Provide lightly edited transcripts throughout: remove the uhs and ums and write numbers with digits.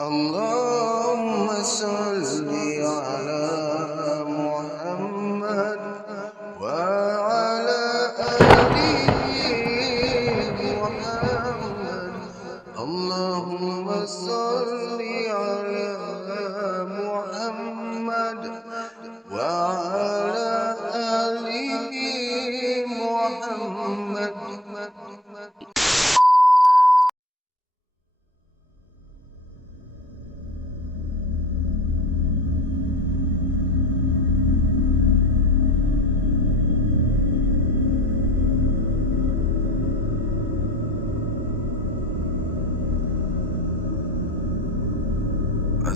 اللهم صل على محمد وعلى آل محمد. اللهم صل على محمد وعلى آل محمد.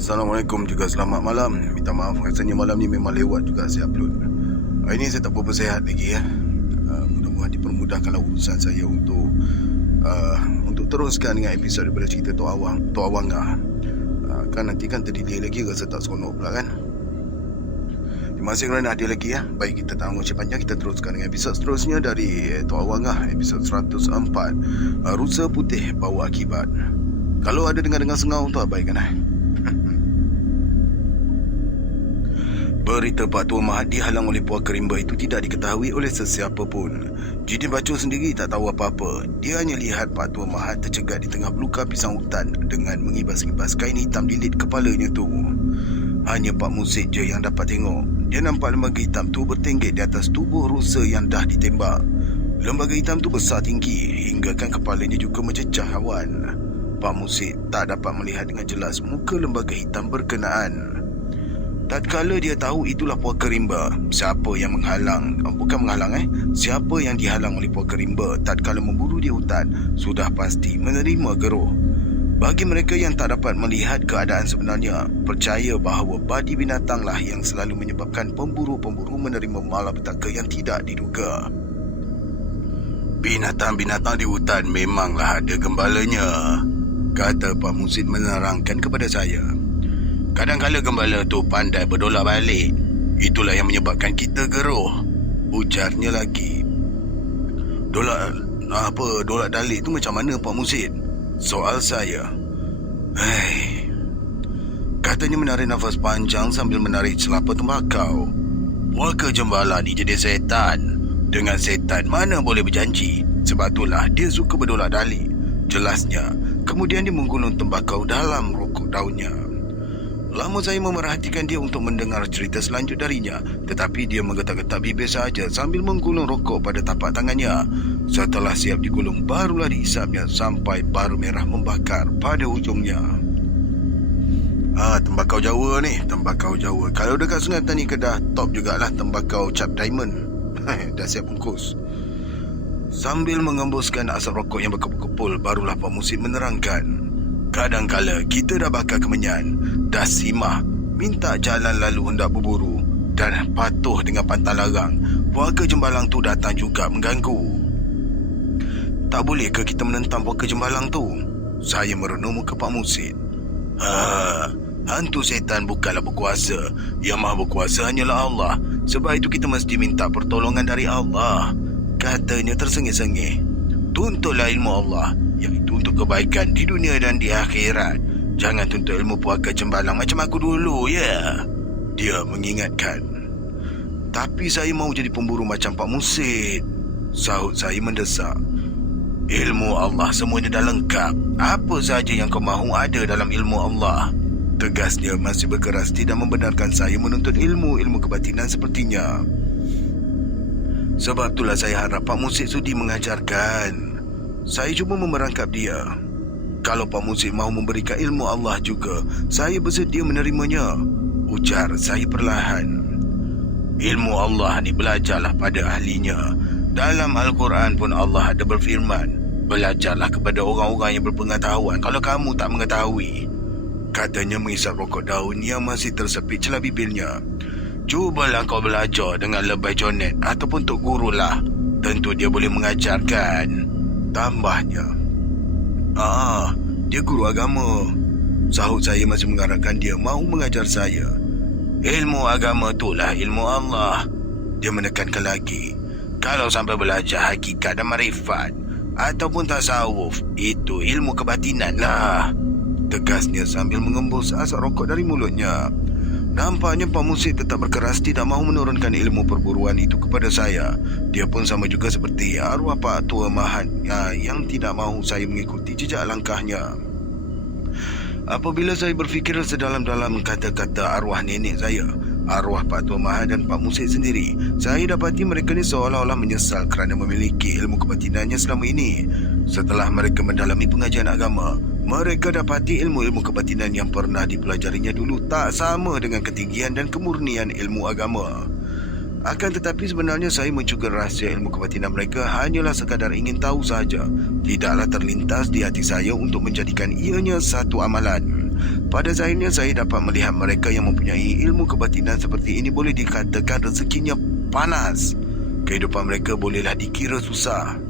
Assalamualaikum juga selamat malam. Minta maaf rasanya malam ni memang lewat juga saya upload. Hari ni saya tak berapa sihat lagi ya. Mudah-mudahan dipermudahkanlah urusan saya untuk teruskan dengan episod daripada cerita Tok Awang lah. Kan nanti kan terdelay lagi, rasa tak seronok pula kan. Terima kasih kerana hadir lagi ya. Baik, kita tak mengoceh panjang, kita teruskan dengan episod seterusnya dari Tok Awang lah, episod 104. Rusa putih bawa akibat. Kalau ada dengar-dengar sengau tu abaikan Berita Pak Tua Mahat dihalang oleh puaka rimba itu tidak diketahui oleh sesiapa pun. Jidin Bacul sendiri tak tahu apa-apa. Dia hanya lihat Pak Tua Mahat tercegat di tengah belukar pisang hutan dengan mengibas-ngibas kain hitam di lid kepalanya tu. Hanya Pak Musid je yang dapat tengok. Dia nampak lembaga hitam tu bertenggek di atas tubuh rusa yang dah ditembak. Lembaga hitam tu besar tinggi hingga kan kepalanya juga mencecah awan. Pak Musid tak dapat melihat dengan jelas muka lembaga hitam berkenaan. Tatkala dia tahu itulah puaka rimba, siapa yang menghalang, siapa yang dihalang oleh puaka rimba tatkala memburu di hutan sudah pasti menerima geruh. Bagi mereka yang tak dapat melihat keadaan sebenarnya, percaya bahawa badi binatanglah yang selalu menyebabkan pemburu-pemburu menerima malapetaka yang tidak diduga. Binatang-binatang di hutan memanglah ada gembalanya, kata Pak Musid menerangkan kepada saya. Kadang-kala gembala tu pandai berdolak balik. Itulah yang menyebabkan kita geruh, ujarnya lagi. Dolak dalik tu macam mana Pak Musid? Soal saya. Katanya menarik nafas panjang sambil menarik selapa tembakau. Puaka Jembala ni jadi setan. Dengan setan mana boleh berjanji. Sebab itulah dia suka berdolak dalik, jelasnya. Kemudian dia menggulung tembakau dalam rokok daunnya. Lama saya memerhatikan dia untuk mendengar cerita selanjut darinya, tetapi dia menggetak-getak bibir sahaja sambil menggulung rokok pada tapak tangannya. Setelah siap digulung, barulah dihisapnya sampai baru merah membakar pada ujungnya. Tembakau Jawa ni, tembakau Jawa. Kalau dekat Sungai Petani Kedah, top jugalah tembakau cap diamond. Dah siap bungkus. Sambil mengembuskan asap rokok yang berkepul-kepul, barulah Pak Musid menerangkan. Kadang-kala kita dah bakar kemenyan, dah simah, minta jalan lalu hendak berburu dan patuh dengan pantang larang, puaka Jembalang tu datang juga mengganggu. Tak boleh ke kita menentang puaka Jembalang tu? Saya merenung muka Pak Musid. Hantu setan bukanlah berkuasa. Yang maha berkuasa hanyalah Allah. Sebab itu kita mesti minta pertolongan dari Allah, katanya tersengih-sengih. Tuntutlah ilmu Allah, iaitu untuk kebaikan di dunia dan di akhirat. Jangan tuntut ilmu puaka Jembalang macam aku dulu, ya. Dia mengingatkan. Tapi saya mau jadi pemburu macam Pak Musid, sahut saya mendesak. Ilmu Allah semuanya dah lengkap. Apa sahaja yang kau mahu ada dalam ilmu Allah, tegasnya masih berkeras tidak membenarkan saya menuntut ilmu kebatinan sepertinya. Sebab itulah saya harap Pak Musid sudi mengajarkan. Saya cuba memerangkap dia. Kalau Pak Musid mahu memberikan ilmu Allah juga, saya bersedia menerimanya, ujar saya perlahan. Ilmu Allah ni belajarlah pada ahlinya. Dalam Al-Quran pun Allah ada berfirman, belajarlah kepada orang-orang yang berpengetahuan kalau kamu tak mengetahui, katanya mengisap rokok daun yang masih tersepit celah bibirnya. Cubalah kau belajar dengan Lebay Jonet ataupun Tok Guru lah. Tentu dia boleh mengajarkan, tambahnya. Dia guru agama, sahut saya masih mengharapkan dia mahu mengajar saya. Ilmu agama itulah ilmu Allah, dia menekankan lagi. Kalau sampai belajar hakikat dan marifat ataupun tasawuf, itu ilmu kebatinan lah, tegas jelasnya sambil mengembus asap rokok dari mulutnya. Nampaknya Pak Musid tetap berkeras tidak mahu menurunkan ilmu perburuan itu kepada saya. Dia pun sama juga seperti arwah Pak Tua Mahat yang tidak mahu saya mengikuti jejak langkahnya. Apabila saya berfikir sedalam-dalam kata-kata arwah nenek saya, arwah Pak Tua Mahat dan Pak Musid sendiri, saya dapati mereka ni seolah-olah menyesal kerana memiliki ilmu kebatinannya selama ini. Setelah mereka mendalami pengajian agama, mereka dapati ilmu-ilmu kebatinan yang pernah dipelajarinya dulu tak sama dengan ketinggian dan kemurnian ilmu agama. Akan tetapi sebenarnya saya mencuga rahsia ilmu kebatinan mereka hanyalah sekadar ingin tahu sahaja. Tidaklah terlintas di hati saya untuk menjadikan ianya satu amalan. Pada zahirnya saya dapat melihat mereka yang mempunyai ilmu kebatinan seperti ini boleh dikatakan rezekinya panas. Kehidupan mereka bolehlah dikira susah.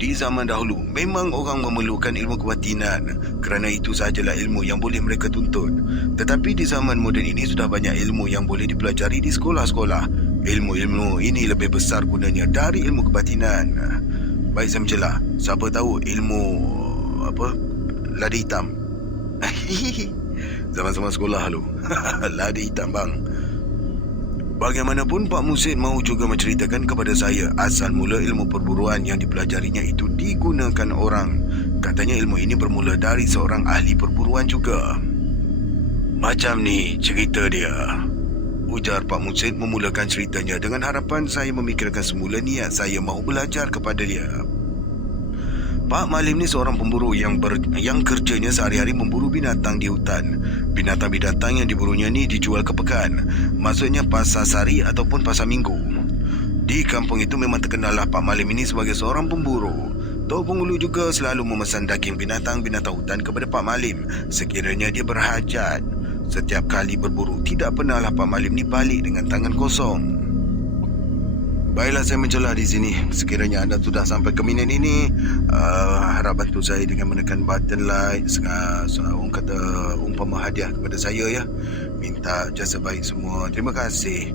Di zaman dahulu, memang orang memerlukan ilmu kebatinan kerana itu sahajalah ilmu yang boleh mereka tuntut. Tetapi di zaman moden ini sudah banyak ilmu yang boleh dipelajari di sekolah-sekolah. Ilmu-ilmu ini lebih besar gunanya dari ilmu kebatinan. Baik, saya menjelah. Siapa tahu ilmu lada hitam. Zaman-zaman sekolah lu. Lada hitam bang. Bagaimanapun Pak Musid mahu juga menceritakan kepada saya asal mula ilmu perburuan yang dipelajarinya itu digunakan orang. Katanya ilmu ini bermula dari seorang ahli perburuan juga. Macam ni cerita dia, ujar Pak Musid memulakan ceritanya dengan harapan saya memikirkan semula niat saya mahu belajar kepada dia. Pak Malim ni seorang pemburu yang kerjanya sehari-hari memburu binatang di hutan. Binatang-binatang yang diburunya ni dijual ke pekan. Maksudnya pasar sari ataupun pasar minggu. Di kampung itu memang terkenallah Pak Malim ini sebagai seorang pemburu. Tok Penghulu juga selalu memesan daging binatang-binatang hutan kepada Pak Malim sekiranya dia berhajat. Setiap kali berburu, tidak pernahlah Pak Malim ni balik dengan tangan kosong. Baiklah, saya mencelah di sini. Sekiranya anda sudah sampai ke minit ini, harap bantu saya dengan menekan button like. Orang kata umpama hadiah kepada saya ya. Minta jasa baik semua. Terima kasih.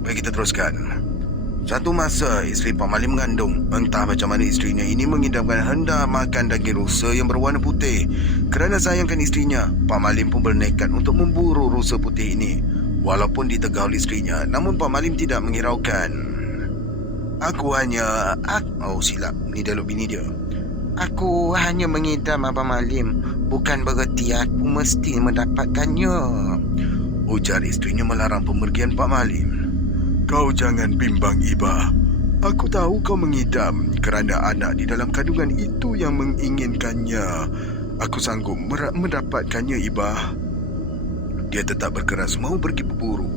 Baik, kita teruskan. Satu masa, isteri Pak Malim mengandung. Entah macam mana isterinya ini mengidamkan hendak makan daging rusa yang berwarna putih. Kerana sayangkan isterinya, Pak Malim pun bernekat untuk memburu rusa putih ini. Walaupun ditegah oleh isterinya, namun Pak Malim tidak menghiraukan. Silap. Ni dialog bini dia. Aku hanya mengidam Abang Malim. Bukan bererti aku mesti mendapatkannya, ujar isterinya melarang pemergian Pak Malim. Kau jangan bimbang, Iba. Aku tahu kau mengidam kerana anak di dalam kandungan itu yang menginginkannya. Aku sanggup mendapatkannya, Iba. Dia tetap berkeras mahu pergi berburu.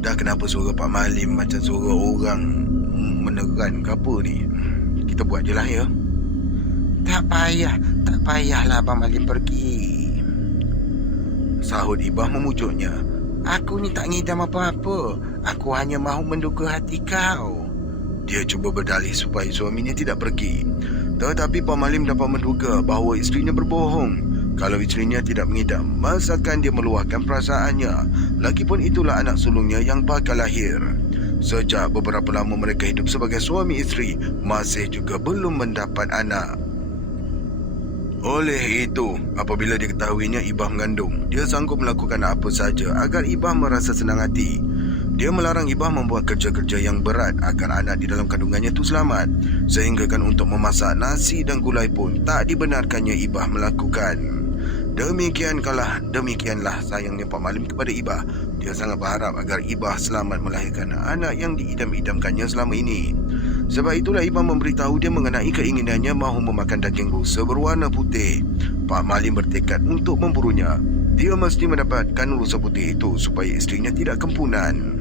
Dah kenapa suara Pak Malim macam suara orang meneran ke apa ni? Kita buat je lah ya. Tak payahlah Abang Malim pergi, sahut Ibah memujuknya. Aku ni tak ngidam apa-apa. Aku hanya mahu menduga hati kau. Dia cuba berdalih supaya suaminya tidak pergi. Tetapi Pak Malim dapat menduga bahawa isterinya berbohong. Kalau isterinya tidak mengidam, masakan dia meluahkan perasaannya. Lagipun itulah anak sulungnya yang bakal lahir. Sejak beberapa lama mereka hidup sebagai suami isteri, masih juga belum mendapat anak. Oleh itu, apabila diketahuinya Ibah mengandung, dia sanggup melakukan apa saja agar Ibah merasa senang hati. Dia melarang Ibah membuat kerja-kerja yang berat agar anak di dalam kandungannya itu selamat. Sehinggakan untuk memasak nasi dan gulai pun tak dibenarkannya Ibah melakukan. Demikianlah sayangnya Pak Malim kepada Ibah. Dia sangat berharap agar Ibah selamat melahirkan anak yang diidam-idamkannya selama ini. Sebab itulah Ibah memberitahu dia mengenai keinginannya mahu memakan daging rusa berwarna putih. Pak Malim bertekad untuk memburunya. Dia mesti mendapatkan rusa putih itu supaya isterinya tidak kempunan.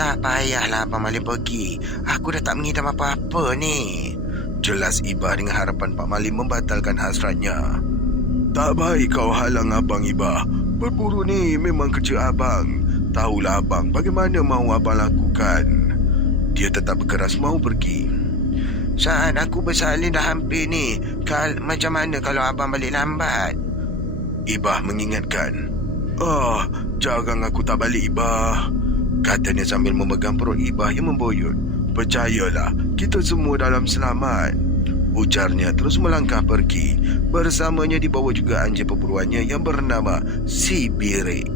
Tak payahlah Abang Malim pergi. Aku dah tak mengidam apa-apa ni, jelas Ibah dengan harapan Pak Malim membatalkan hasratnya. Tak baik kau halang abang, Ibah. Berburu ni memang kerja abang. Tahulah abang bagaimana mahu abang lakukan. Dia tetap berkeras mahu pergi. Saat aku bersalin dah hampir ni. Macam mana kalau abang balik lambat? Ibah mengingatkan. Jarang aku tak balik, Ibah, katanya sambil memegang perut Ibah yang memboyot. Percayalah, kita semua dalam selamat. ujarnya terus melangkah pergi. Bersamanya dibawa juga anjing perburuannya yang bernama si Birik.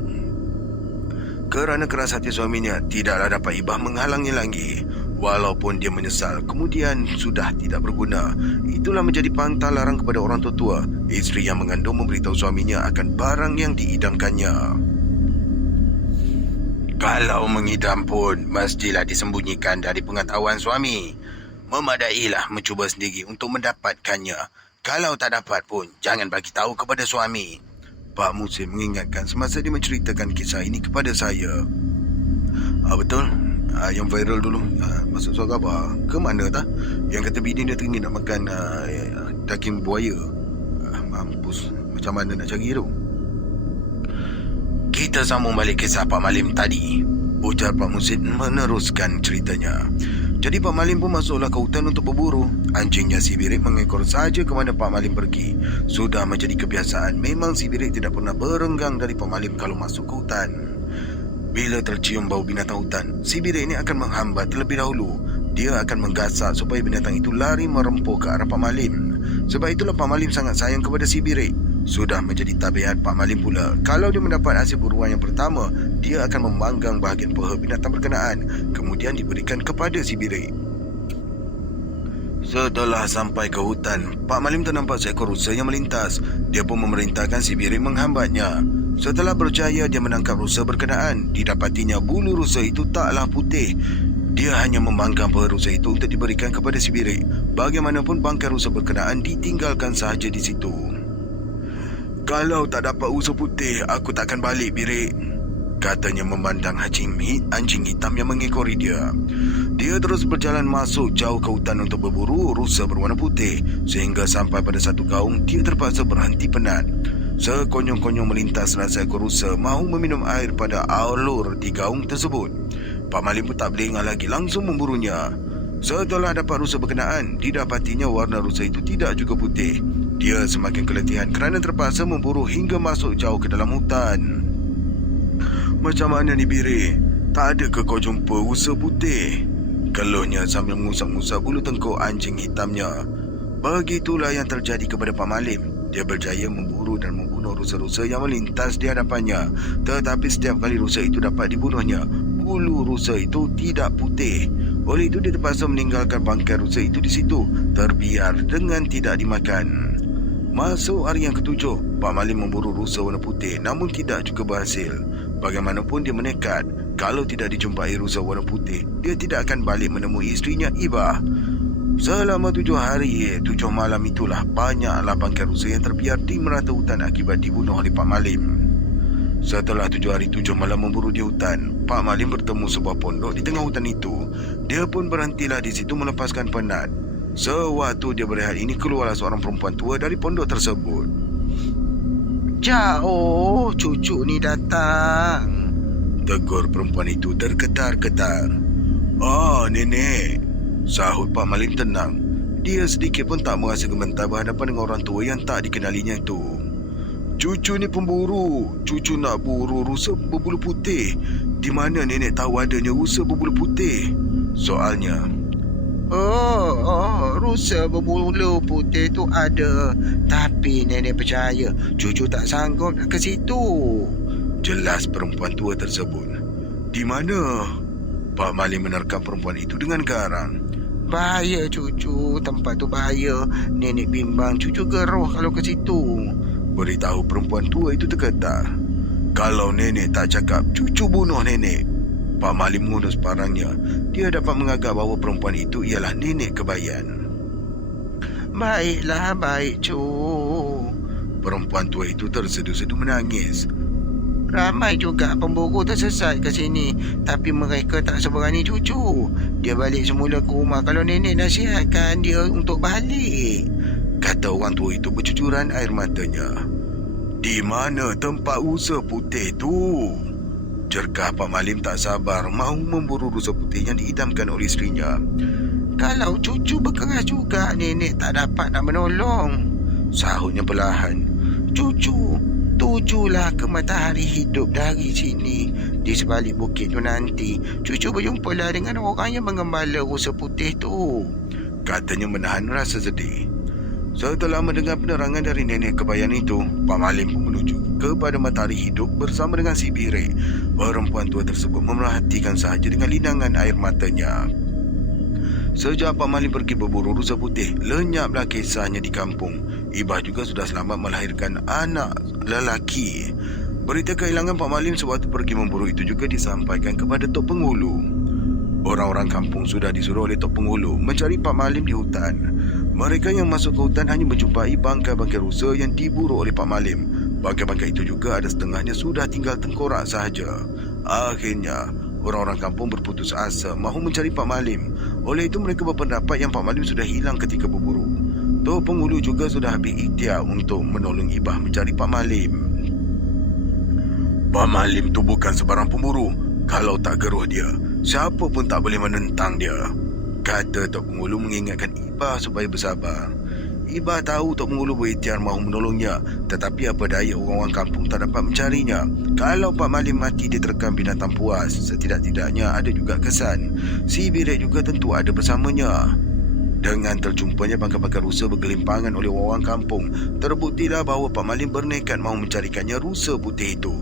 Kerana keras hati suaminya, tidaklah dapat ibah menghalangi lagi. Walaupun dia menyesal, kemudian sudah tidak berguna. Itulah menjadi pantang larang kepada orang tua. Isteri yang mengandung memberitahu suaminya akan barang yang diidamkannya. Kalau mengidam pun, mestilah disembunyikan dari pengetahuan suami. Memadailah mencuba sendiri untuk mendapatkannya. Kalau tak dapat pun, jangan bagi tahu kepada suami. Pak Musim mengingatkan semasa dia menceritakan kisah ini kepada saya. Betul? Yang viral dulu, masuk suara apa? Ke mana tak? Yang kata bini dia teringin nak makan daging buaya. Mampus, macam mana nak cari tu? Kita sambung balik kisah Pak Malim tadi, ujar Pak Musid meneruskan ceritanya. Jadi Pak Malim pun masuklah ke hutan untuk berburu. Anjingnya si Birik mengekor saja ke mana Pak Malim pergi. Sudah menjadi kebiasaan, memang si Birik tidak pernah berenggang dari Pak Malim kalau masuk ke hutan. Bila tercium bau binatang hutan, si Birik ini akan menghambat terlebih dahulu. Dia akan menggasak supaya binatang itu lari merempuh ke arah Pak Malim. Sebab itulah Pak Malim sangat sayang kepada si Birik. Sudah menjadi tabiat Pak Malim pula, kalau dia mendapat hasil buruan yang pertama, dia akan memanggang bahagian peha binatang berkenaan, kemudian diberikan kepada si Birik. Setelah sampai ke hutan, Pak Malim ternampak seekor rusa yang melintas. Dia pun memerintahkan si Birik menghambatnya. Setelah berjaya dia menangkap rusa berkenaan, didapatinya bulu rusa itu taklah putih. Dia hanya memanggang peha rusa itu untuk diberikan kepada si Birik. Bagaimanapun bangkai rusa berkenaan ditinggalkan sahaja di situ. Kalau tak dapat rusa putih, aku takkan balik, Birik, katanya memandang anjing hitam yang mengekori dia. Dia terus berjalan masuk jauh ke hutan untuk berburu rusa berwarna putih. Sehingga sampai pada satu gaung, dia terpaksa berhenti penat. Sekonyong-konyong melintaslah seekor rusa mahu meminum air pada alur di gaung tersebut. Pak Malim pun tak berlengah lagi, langsung memburunya. Setelah dapat rusa berkenaan, didapatinya warna rusa itu tidak juga putih. Dia semakin keletihan kerana terpaksa memburu hingga masuk jauh ke dalam hutan. Macam mana ni, Birik? Tak ada ke kau jumpa rusa putih? Keluhnya sambil mengusap-ngusap bulu tengkuk anjing hitamnya. Begitulah yang terjadi kepada Pak Malim. Dia berjaya memburu dan membunuh rusa-rusa yang melintas di hadapannya. Tetapi setiap kali rusa itu dapat dibunuhnya, bulu rusa itu tidak putih. Oleh itu dia terpaksa meninggalkan bangkai rusa itu di situ, terbiar dengan tidak dimakan. Masuk hari yang ketujuh, Pak Malim memburu rusa warna putih, namun tidak juga berhasil. Bagaimanapun dia menekat, kalau tidak dijumpai rusa warna putih, dia tidak akan balik menemui isterinya Ibah. Selama 7 hari, 7 malam itulah banyaklah bangkai rusa yang terbiar di merata hutan akibat dibunuh oleh Pak Malim. Setelah 7 hari 7 malam memburu di hutan, Pak Malim bertemu sebuah pondok di tengah hutan itu. Dia pun berhentilah di situ melepaskan penat. Sewaktu dia berehat ini, keluarlah seorang perempuan tua dari pondok tersebut. Jauh, cucu ni datang, tegur perempuan itu tergetar-getar. Nenek, sahut Pak Malim tenang. Dia sedikit pun tak merasa gemetar berhadapan dengan orang tua yang tak dikenalinya itu. Cucu ni pemburu. Cucu nak buru rusa berbulu putih. Di mana nenek tahu adanya rusa berbulu putih? Soalnya. Rusa berbulu putih tu ada. Tapi nenek percaya cucu tak sanggup nak ke situ, jelas perempuan tua tersebut. Di mana? Pak Malim menerkam perempuan itu dengan garang. Bahaya cucu, tempat tu bahaya. Nenek bimbang cucu geruh kalau ke situ, beritahu perempuan tua itu tergetar. Kalau nenek tak cakap, cucu bunuh nenek. Pak Malim mengurus parangnya. Dia dapat mengagak bahawa perempuan itu ialah nenek kebayan. Baiklah, baik cu. Perempuan tua itu tersedu-sedu menangis. Ramai juga pemburu tersesat ke sini, tapi mereka tak seberani cucu. Dia balik semula ke rumah kalau nenek nasihatkan dia untuk balik, kata orang tua itu bercucuran air matanya. Di mana tempat rusa putih tu? Jerkah Pak Malim tak sabar mahu memburu rusa putih yang diidamkan oleh isterinya. Kalau cucu berkeras juga, nenek tak dapat nak menolong, sahutnya perlahan. Cucu, tujulah ke matahari hidup dari sini. Di sebalik bukit tu nanti, cucu berjumpalah dengan orang yang mengembala rusa putih tu. katanya menahan rasa sedih. Setelah mendengar penerangan dari nenek kebayan itu, Pak Malim pun menuju kepada matahari hidup bersama dengan si Birek. Perempuan tua tersebut memerhatikan sahaja dengan linangan air matanya. Sejak Pak Malim pergi berburu rusa putih, lenyaplah kisahnya di kampung. Ibah juga sudah selamat melahirkan anak lelaki. Berita kehilangan Pak Malim sewaktu pergi memburu itu juga disampaikan kepada Tok Penghulu. Orang-orang kampung sudah disuruh oleh Tok Penghulu mencari Pak Malim di hutan. Mereka yang masuk ke hutan hanya menjumpai bangkai-bangkai rusa yang diburu oleh Pak Malim. Bangkai-bangkai itu juga ada setengahnya sudah tinggal tengkorak sahaja. Akhirnya, orang-orang kampung berputus asa mahu mencari Pak Malim. Oleh itu mereka berpendapat yang Pak Malim sudah hilang ketika berburu. Tok Penghulu juga sudah habis ikhtiar untuk menolong Ibah mencari Pak Malim. Pak Malim tu bukan sebarang pemburu. Kalau tak geruh dia, siapa pun tak boleh menentang dia, kata Tok Penghulu mengingatkan Ibah supaya bersabar. Ibah tahu Tok Penghulu berikhtiar mahu menolongnya, tetapi apa daya orang-orang kampung tak dapat mencarinya. Kalau Pak Malim mati diterkam binatang puas, setidak-tidaknya ada juga kesan si Birek juga tentu ada bersamanya. Dengan terjumpanya bangkai-bangkai rusa bergelimpangan oleh orang kampung, terbuktilah bahawa Pak Malim bernekat mahu mencarikannya rusa putih itu.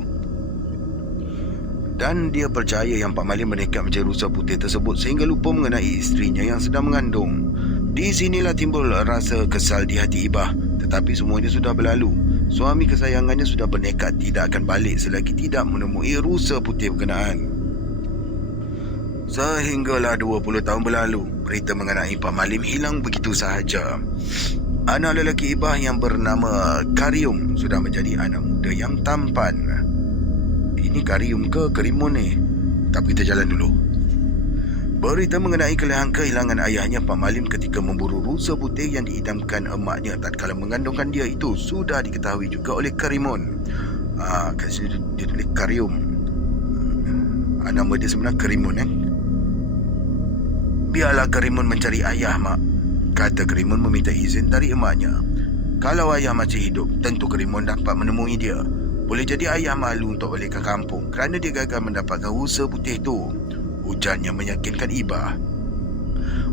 Dan dia percaya yang Pak Malim bernekat mencari rusa putih tersebut sehingga lupa mengenai isterinya yang sedang mengandung. Di sinilah timbul rasa kesal di hati Ibah, tetapi semuanya sudah berlalu. Suami kesayangannya sudah bernekat tidak akan balik selagi tidak menemui rusa putih berkenaan. Sehinggalah 20 tahun berlalu, berita mengenai Pak Malim hilang begitu sahaja. Anak lelaki Ibah yang bernama Karyum sudah menjadi anak muda yang tampan. Ini Karyum ke Kerimun ni? Tapi kita jalan dulu. Berita mengenai kehilangan ayahnya Pak Malim ketika memburu rusa putih yang diidamkan emaknya tatkala mengandungkan dia itu sudah diketahui juga oleh Kerimun. Kat sini dia tulis Karyum. Nama dia sebenarnya Kerimun Biarlah Kerimun mencari ayah, mak, kata Kerimun meminta izin dari emaknya. Kalau ayah masih hidup, tentu Kerimun dapat menemui dia. Boleh jadi ayah malu untuk balik ke kampung kerana dia gagal mendapatkan rusa putih itu, ujarnya meyakinkan Ibah.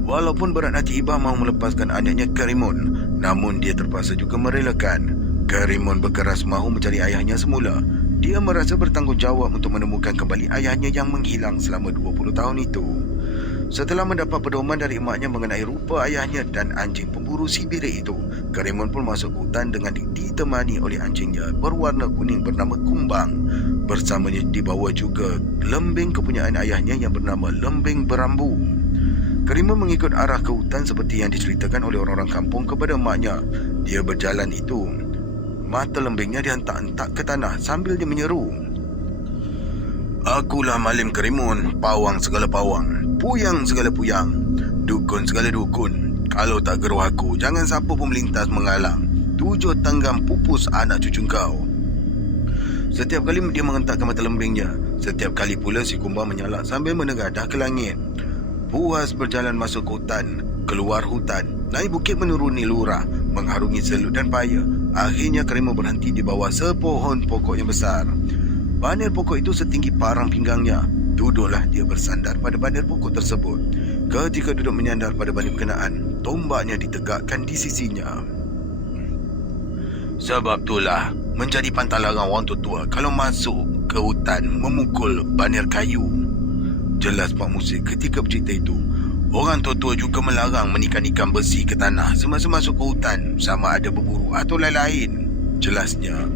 Walaupun berat hati Ibah mahu melepaskan anaknya Kerimun, namun dia terpaksa juga merelakan. Kerimun berkeras mahu mencari ayahnya semula. Dia merasa bertanggungjawab untuk menemukan kembali ayahnya yang menghilang selama 20 tahun itu. Setelah mendapat pedoman dari emaknya mengenai rupa ayahnya dan anjing pemburu si Birek itu, Kerimun pun masuk hutan dengan ditemani oleh anjingnya berwarna kuning bernama Kumbang. Bersamanya dibawa juga lembing kepunyaan ayahnya yang bernama Lembing Berambu. Kerimun mengikut arah ke hutan seperti yang diceritakan oleh orang-orang kampung kepada emaknya. Dia berjalan itu, mata lembingnya dihentak-hentak ke tanah sambil dia menyeru, "Akulah Malim Kerimun, pawang segala pawang, puyang segala puyang, dukun segala dukun. Kalau tak geruh aku, jangan siapa pun melintas menghalang. 7 tanggam pupus anak cucu kau." Setiap kali dia menghentakkan mata lembingnya, setiap kali pula si Kumbang menyalak sambil menegadah ke langit. Puas berjalan masuk hutan, keluar hutan, naik bukit menuruni lurah, mengharungi selut dan paya. Akhirnya Kerimun berhenti di bawah sepohon pokok yang besar. Banir pokok itu setinggi parang pinggangnya. Duduklah dia bersandar pada banir pokok tersebut. Ketika duduk menyandar pada banir berkenaan, tombaknya ditegakkan di sisinya. Sebab itulah menjadi pantang larang orang tua kalau masuk ke hutan memukul banir kayu. Jelas Pak Musik ketika bercerita itu, orang tua juga melarang menikan ikan besi ke tanah semasa masuk ke hutan, sama ada berburu atau lain-lain, jelasnya.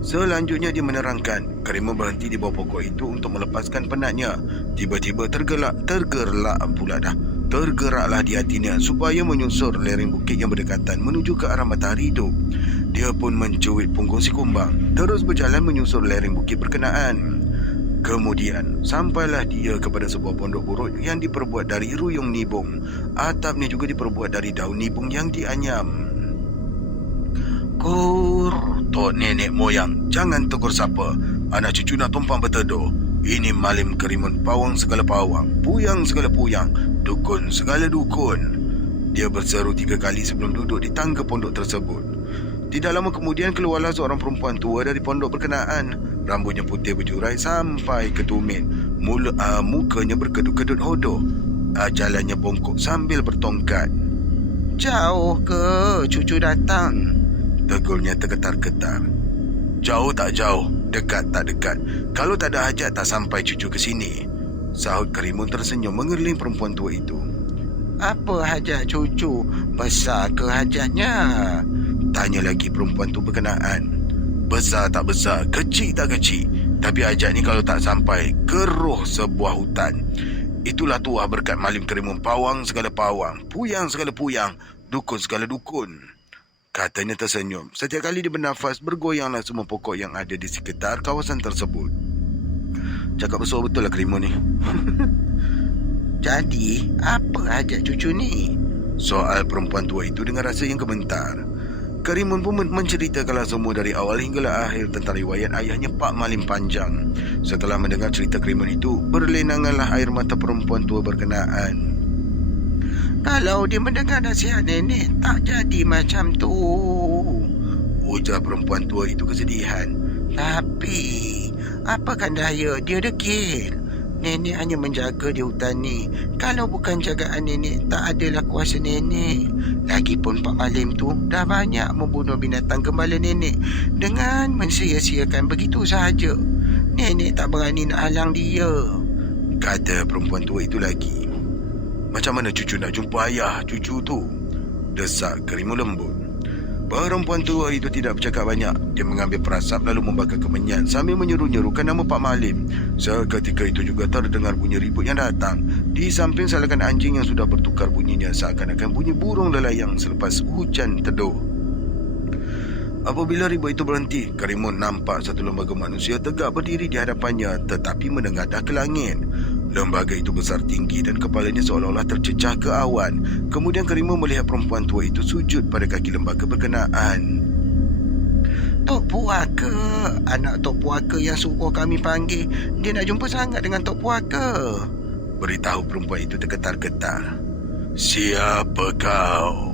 Selanjutnya dia menerangkan, Kerimun berhenti di bawah pokok itu untuk melepaskan penatnya. Tiba-tiba tergeraklah di hatinya supaya menyusur lereng bukit yang berdekatan menuju ke arah matahari hidup. Dia pun mencuit punggung si Kumbang, terus berjalan menyusur lereng bukit berkenaan. Kemudian sampailah dia kepada sebuah pondok buruk yang diperbuat dari ruyung nibung. Atapnya juga diperbuat dari daun nibung yang dianyam. "Kur, tok nenek moyang, jangan tegur siapa. Anak cucu nak tumpang berteduh. Ini Malim Kerimun, pawang segala pawang, puyang segala puyang, dukun segala dukun." Dia berseru 3 kali sebelum duduk di tangga pondok tersebut. Tidak lama kemudian keluarlah seorang perempuan tua dari pondok berkenaan. Rambutnya putih berjurai sampai ke tumit. Mukanya berkedut-kedut hodoh. Jalannya bongkok sambil bertongkat. Jauh ke cucu datang? Tegurnya tergetar-getar. Jauh tak jauh, dekat tak dekat. Kalau tak ada hajat tak sampai cucu ke sini. Sahut Karimun tersenyum mengerling perempuan tua itu. Apa hajat cucu? Besar ke hajatnya? Tanya lagi perempuan tu berkenaan. Besar tak besar, kecil tak kecil. Tapi hajat ni kalau tak sampai, keruh sebuah hutan. Itulah tuah berkat Malim Karimun, pawang segala pawang, puyang segala puyang, dukun segala dukun. Katanya tersenyum. Setiap kali dia bernafas, bergoyanglah semua pokok yang ada di sekitar kawasan tersebut. Cakap besar betul lah Karimun ni. Jadi, apa hajat cucu ni? Soal perempuan tua itu dengan rasa yang gemetar. Karimun pun menceritakanlah semua dari awal hinggalah akhir tentang riwayat ayahnya Pak Malim Panjang. Setelah mendengar cerita Karimun itu, berlinanganlah air mata perempuan tua berkenaan. Kalau dia mendengar nasihat nenek, tak jadi macam tu, ujar perempuan tua itu kesedihan. Tapi, apakan daya dia degil. Nenek hanya menjaga di hutan ni. Kalau bukan jagaan nenek, tak adalah kuasa nenek. Lagipun Pak Malim tu dah banyak membunuh binatang gembala nenek dengan mensia-siakan begitu sahaja. Nenek tak berani nak halang dia, kata perempuan tua itu lagi. Macam mana cucu nak jumpa ayah cucu tu? Desak Karimun lembut. Perempuan tua itu tidak bercakap banyak. Dia mengambil perasap lalu membakar kemenyan sambil menyeru-nyerukan nama Pak Malim. Seketika itu juga terdengar bunyi ribut yang datang. Di samping salakan anjing yang sudah bertukar bunyinya seakan-akan bunyi burung lelayang selepas hujan teduh. Apabila ribut itu berhenti, Karimun nampak satu lembaga manusia tegak berdiri di hadapannya tetapi menengadah ke langit. Lembaga itu besar tinggi dan kepalanya seolah-olah tercecah ke awan. Kemudian Karimun melihat perempuan tua itu sujud pada kaki lembaga berkenaan. Tok Puaka, anak Tok Puaka yang suruh kami panggil. Dia nak jumpa sangat dengan Tok Puaka, beritahu perempuan itu tergetar-getar. Siapa kau?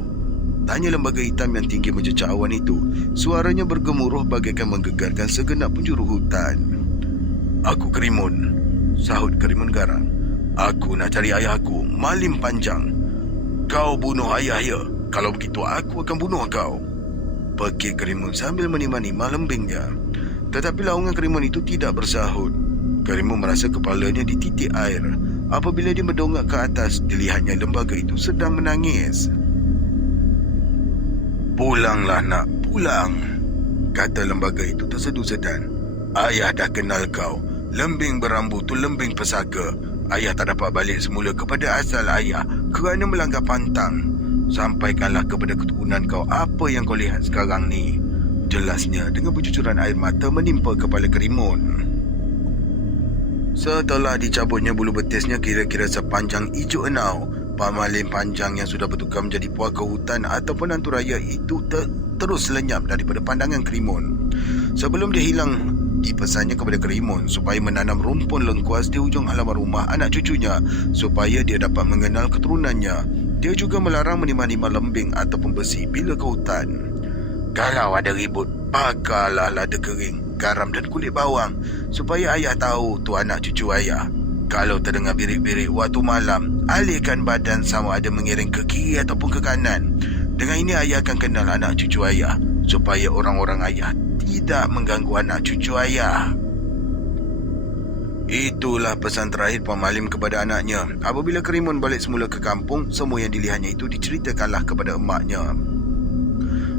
Tanya lembaga hitam yang tinggi mencecah awan itu. Suaranya bergemuruh bagaikan menggegarkan segenap penjuru hutan. Aku Karimun, sahut Karimun garang. Aku nak cari ayahku, Malim Panjang. Kau bunuh ayah ya? Kalau begitu aku akan bunuh kau, pekik Karimun sambil menimah-nimah lembingnya. Tetapi laungan Karimun itu tidak bersahut. Karimun merasa kepalanya dititik air. Apabila dia mendongak ke atas, dilihatnya lembaga itu sedang menangis. Pulanglah nak, pulang, kata lembaga itu tersedu-sedan. Ayah dah kenal kau. Lembing berambut tu lembing pesaka. Ayah tak dapat balik semula kepada asal ayah kerana melanggar pantang. Sampaikanlah kepada keturunan kau apa yang kau lihat sekarang ni, jelasnya dengan bercucuran air mata menimpa kepala Karimun. Setelah dicabutnya bulu betisnya kira-kira sepanjang ijuk enau, Pak Malim Panjang yang sudah bertukar menjadi puaka hutan ataupun hantu raya itu terus lenyap daripada pandangan Karimun. Sebelum dia hilang, dipesannya kepada Karimun supaya menanam rumpun lengkuas di hujung halaman rumah anak cucunya supaya dia dapat mengenal keturunannya. Dia juga melarang menimah-nimah lembing ataupun besi bila ke hutan. Kalau ada ribut, bakarlah lada kering, garam dan kulit bawang supaya ayah tahu tu anak cucu ayah. Kalau terdengar birik-birik waktu malam, alihkan badan sama ada mengiring ke kiri ataupun ke kanan. Dengan ini ayah akan kenal anak cucu ayah supaya orang-orang ayah tidak mengganggu anak cucu ayah. Itulah pesan terakhir Pak Malim kepada anaknya. Apabila Karimun balik semula ke kampung, semua yang dilihatnya itu diceritakanlah kepada emaknya.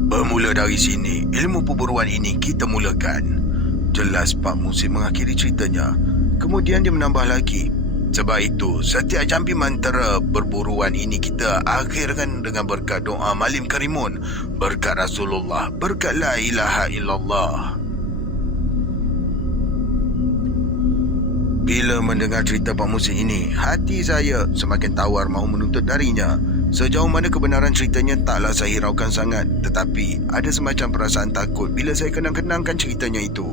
Bermula dari sini, ilmu perburuan ini kita mulakan, jelas Pak Musim mengakhiri ceritanya. Kemudian dia menambah lagi, sebab itu setiap jampi mantera berburuan ini kita akhirkan dengan berkat doa Malim Karimun, berkat Rasulullah, berkat la ilaha illallah. Bila mendengar cerita Pak Musim ini, hati saya semakin tawar mahu menuntut darinya. Sejauh mana kebenaran ceritanya taklah saya hiraukan sangat, tetapi ada semacam perasaan takut bila saya kenang-kenangkan ceritanya itu.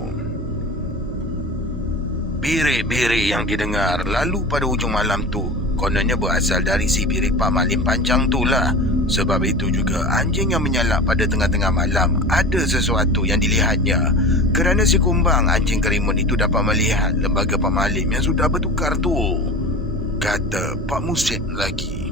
Birik-birik yang didengar lalu pada hujung malam tu kononnya berasal dari si birik Pak Malim Panjang tu lah. Sebab itu juga anjing yang menyalak pada tengah-tengah malam ada sesuatu yang dilihatnya. Kerana si kumbang anjing Karimun itu dapat melihat lembaga Pak Malim yang sudah bertukar tu. kata Pak Musid lagi.